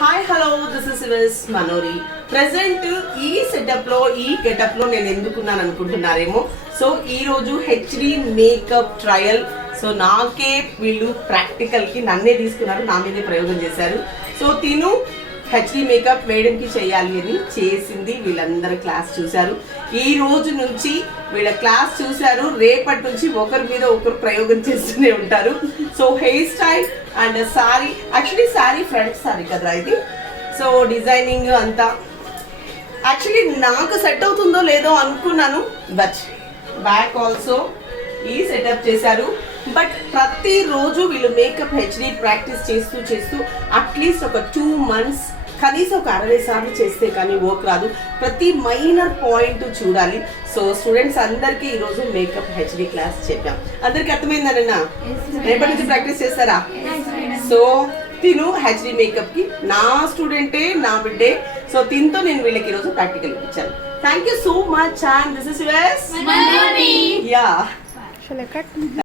Hi hello this is విస్ Manori. Present ఈ setup లో ఈ గెటప్ లో నేను ఎందుకున్నాను అనుకుంటున్నారేమో. సో ఈ రోజు హెచ్డి మేకప్ ట్రయల్. సో నాకే వీళ్ళు ప్రాక్టికల్ కి నన్నే తీసుకున్నారు, నా మీదే ప్రయోగం చేశారు. సో తిను హెచ్డి మేకప్ వేయడానికి చేయాలి అని చేసింది. వీళ్ళందరూ క్లాస్ చూశారు. ఈ రోజు నుంచి వీళ్ళ క్లాస్ చూశారు, రేపటి నుంచి ఒకరి మీద ఒకరు ప్రయోగం చేస్తూనే ఉంటారు. So hair style and sorry, actually sorry front sorry కదా ఇది. సో డిజైనింగ్ అంతా యాక్చువల్లీ నాకు సెట్ అవుతుందో లేదో అనుకున్నాను, బట్ బ్యాక్ ఆల్సో ఈ సెటప్ చేశారు. బట్ ప్రతిరోజు వీళ్ళు మేకప్ హెచ్డి ప్రాక్టీస్ చేస్తూ చేస్తూ అట్లీస్ట్ ఒక 2 months కనీసం ఒక 60 సార్లు చేస్తే కానీ వర్క్ రాదు. ప్రతి మైనర్ పాయింట్ చూడాలి. సో స్టూడెంట్స్ అందరికీ ఈరోజు మేకప్ హెచ్డి క్లాస్ చెప్పాం. అందరికి అర్థమైందన్న? రేపటి నుంచి ప్రాక్టీస్ చేస్తారా? సో తిను హెచ్డి మేకప్ కి నా స్టూడెంటే, నా బిడ్డే. సో తినతో నేను వీళ్ళకి ఈరోజు ప్రాక్టికల్ ఇచ్చాను. Thank you so much and this is yours. Yeah